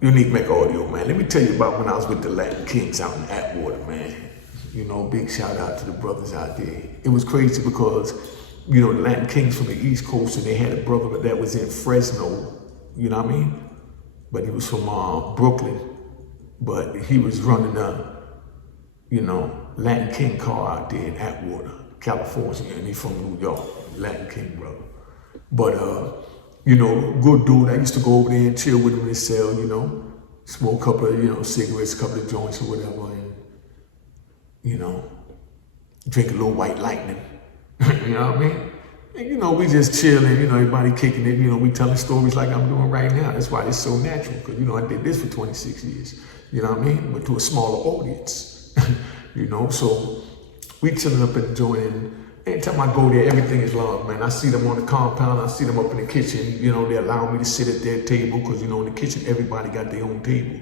Unique Mecca Audio, man. Let me tell you about when I was with the Latin Kings out in Atwater, man. You know, big shout out to the brothers out there. It was crazy because, you know, the Latin Kings from the East Coast, and they had a brother that was in Fresno, you know what I mean? But he was from Brooklyn, but he was running a, you know, Latin King car out there in Atwater, California, and he's from New York, Latin King brother. But, you know, good dude. I used to go over there and chill with him in his cell, you know, smoke a couple of, you know, cigarettes, a couple of joints or whatever, and, you know, drink a little White Lightning, you know what I mean? And, you know, we just chilling, you know, everybody kicking it, you know, we telling stories like I'm doing right now. That's why it's so natural, because, you know, I did this for 26 years, you know what I mean? But to a smaller audience, you know, so we chilling up and enjoying. Anytime I go there, everything is love, man. I see them on the compound, I see them up in the kitchen, you know, they allow me to sit at their table, because, you know, in the kitchen, everybody got their own table.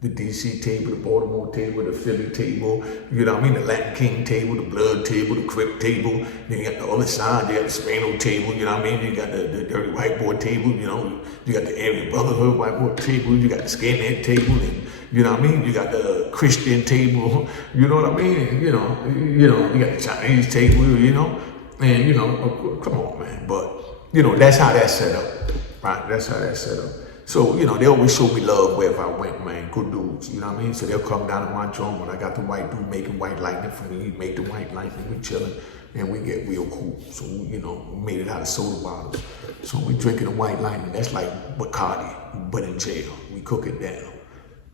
The DC table, the Baltimore table, the Philly table, you know what I mean? The Latin King table, the Blood table, the Crip table. Then you got the other side, you got the Spano table, you know what I mean? You got the Dirty White Boy table, you know? You got the Aryan Brotherhood White Boy table, you got the Skinhead table, and you know what I mean? You got the Christian table, you know what I mean? You got the Chinese table, you know? And, you know, come on, man. But, you know, that's how that's set up, right? That's how that's set up. So, you know, they always show me love wherever I went, man. Good dudes, you know what I mean? So they'll come down to my joint when I got the white dude making White Lightning for me. He make the White Lightning, we chilling, and we get real cool. So, you know, we made it out of soda bottles. So we drinking the White Lightning. That's like Bacardi, but in jail. We cook it down.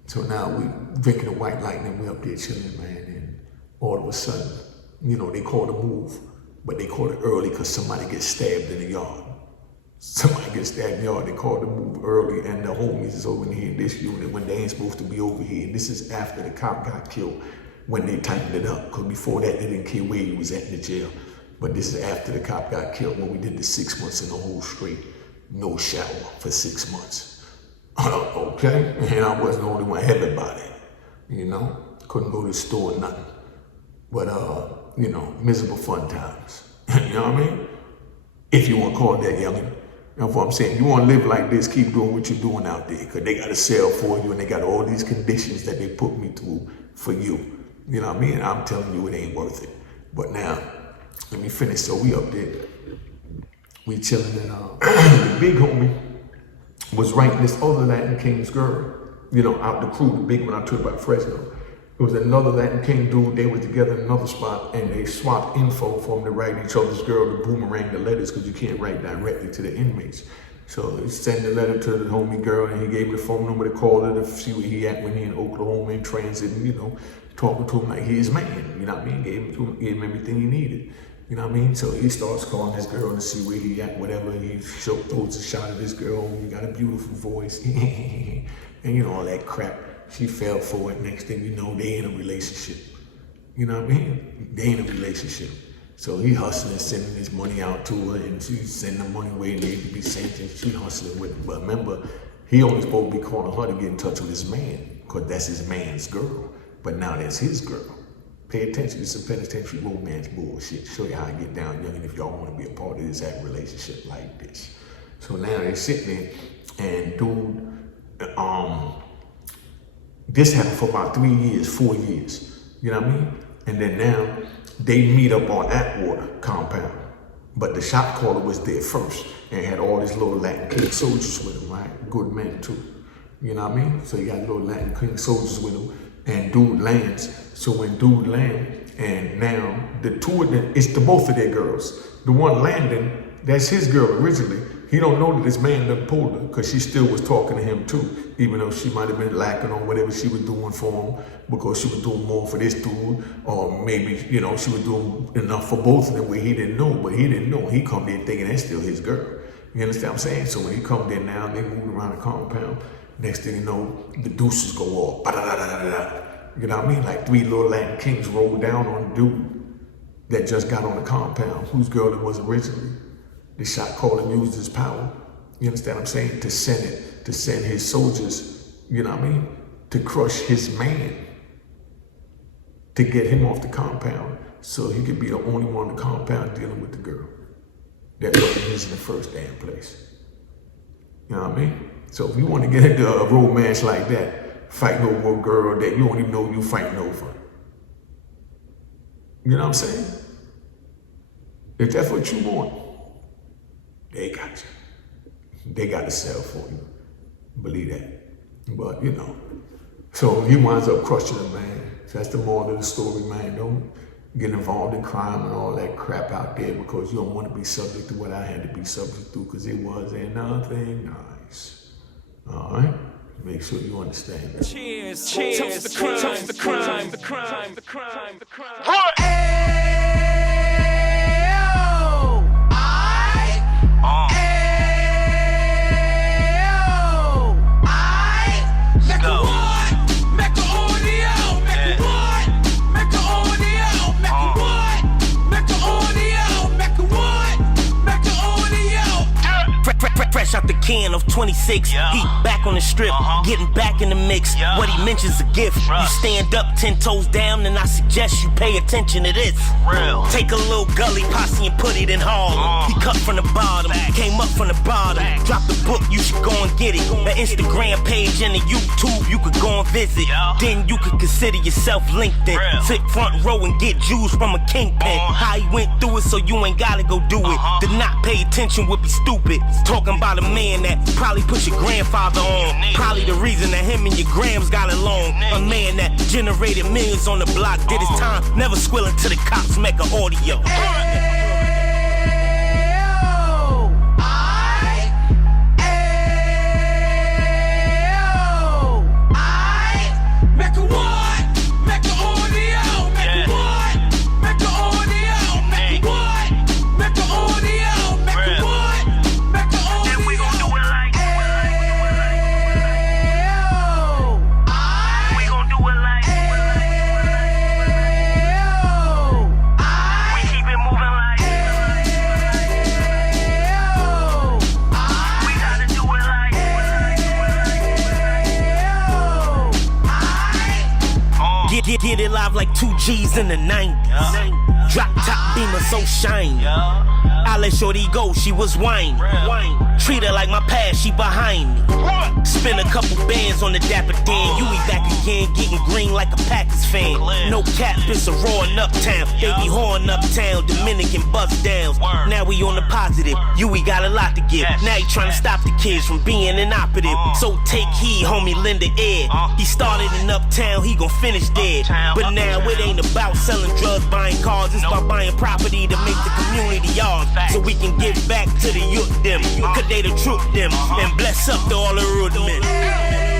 So now we drinking the White Lightning. We up there chilling, man. And all of a sudden, you know, they call the move, but they call it early because somebody gets stabbed in the yard. Somebody gets stabbed in the yard, they call the move early, and the homies is over here in this unit when they ain't supposed to be over here. And this is after the cop got killed, when they tightened it up, because before that they didn't care where he was at in the jail. But this is after the cop got killed, when we did the 6 months in the whole straight, no shower for 6 months. Okay, and I wasn't the only one, everybody, you know, couldn't go to the store, nothing. But, you know, miserable fun times, you know what I mean? If you want to call it that, youngin'. You know what I'm saying? You want to live like this, keep doing what you're doing out there, because they got to sell for you, and they got all these conditions that they put me through for you. You know what I mean? I'm telling you, it ain't worth it. But now, let me finish. So we up there, we chilling, and the big homie was writing this other Latin King's girl, you know, out the crew, the big one I took about Fresno. It was another Latin King dude, they were together in another spot, and they swapped info for them to write each other's girl to boomerang the letters, because you can't write directly to the inmates. So he sent the letter to the homie girl, and he gave her the phone number to call her to see where he at when he in Oklahoma in transit, and, you know, talking to him like he's man, you know what I mean? Gave him everything he needed, you know what I mean? So he starts calling his girl to see where he at, whatever. He throws a shot at his girl, you got a beautiful voice, and you know, all that crap. She fell for it. Next thing you know, they in a relationship. You know what I mean? They in a relationship. So he hustling, sending his money out to her, and she's sending the money where it needs to be sent, and she hustling with it. But remember, he only supposed to be calling her to get in touch with his man, because that's his man's girl. But now that's his girl. Pay attention to some penitentiary romance bullshit. Show you how I get down young, and if y'all want to be a part of this relationship like this. So now they're sitting there, and dude, this happened for about 3 years, 4 years, you know what I mean? And then now they meet up on Atwater compound, but the shot caller was there first and had all these little Latin King soldiers with him, right? Good men too, you know what I mean? So you got little Latin King soldiers with him, and dude lands. So when dude lands, and now the two of them, it's the both of their girls. The one landing, that's his girl originally. He don't know that his man done pulled her, because she still was talking to him too, even though she might have been lacking on whatever she was doing for him, because she was doing more for this dude, or maybe, you know, she was doing enough for both of them where he didn't know, but he didn't know. He come there thinking that's still his girl. You understand what I'm saying? So when he come there now, they moving around the compound. Next thing you know, the deuces go off. Ba-da-da-da-da-da. You know what I mean? Like 3 little Latin Kings rolled down on the dude that just got on the compound, whose girl it was originally. The shot caller used his power, you understand what I'm saying, to send his soldiers, you know what I mean, to crush his man, to get him off the compound so he could be the only one on the compound dealing with the girl. That wasn't his in the first damn place. You know what I mean? So if you want to get into a romance like that, fighting over a girl that you don't even know you're fighting over. You know what I'm saying? If that's what you want, they got you. They got to sell for you. Believe that. But, you know. So he winds up crushing him, man. So that's the moral of the story, man. Don't get involved in crime and all that crap out there because you don't want to be subject to what I had to be subject to because it wasn't nothing nice. All right? Make sure you understand that. Cheers, cheers, toast the crime, toast the crime, the crime, the crime, the crime. What? Fresh out the can of 26, yeah. He back on the strip, getting back in the mix. Yeah. What he mentions a gift. You stand up 10 toes down, and I suggest you pay attention to this. Real. Take a little gully posse and put it in Harlem. He cut from the bottom, came up from the bottom. Drop the book, you should go and get it. The Instagram page and the YouTube, you could go and visit. Yeah. Then you could consider yourself LinkedIn. Real. Sit front row and get Jews from a kingpin. How he went through it, so you ain't gotta go do it. To not pay attention would be stupid. Talking about a man that probably put your grandfather on. Probably the reason that him and your grams got along. A man that generated millions on the block, did his time, never squilling to the cops, Mecca audio. Get it live like 2 G's in the 90s. Drop top beamer so shiny. I let shorty go, she was whining. Treat her like my past, she behind me. Spend a couple bands on the Dapper Dan. You be back again, getting green like a Packers fan. No cap, it's a roaring uptown. They be whoring uptown, Dominican bust downs. Now we on the positive, we got a lot to give. Now he trying to stop the kids from being inoperative. So take heed, homie, lend a ear. He started in uptown, he gon' finish dead. But now it ain't about selling drugs, buying cars. It's about buying property to make the community yours. So we can give back to the youth them. Cause they the truth them. And bless up to all the road men.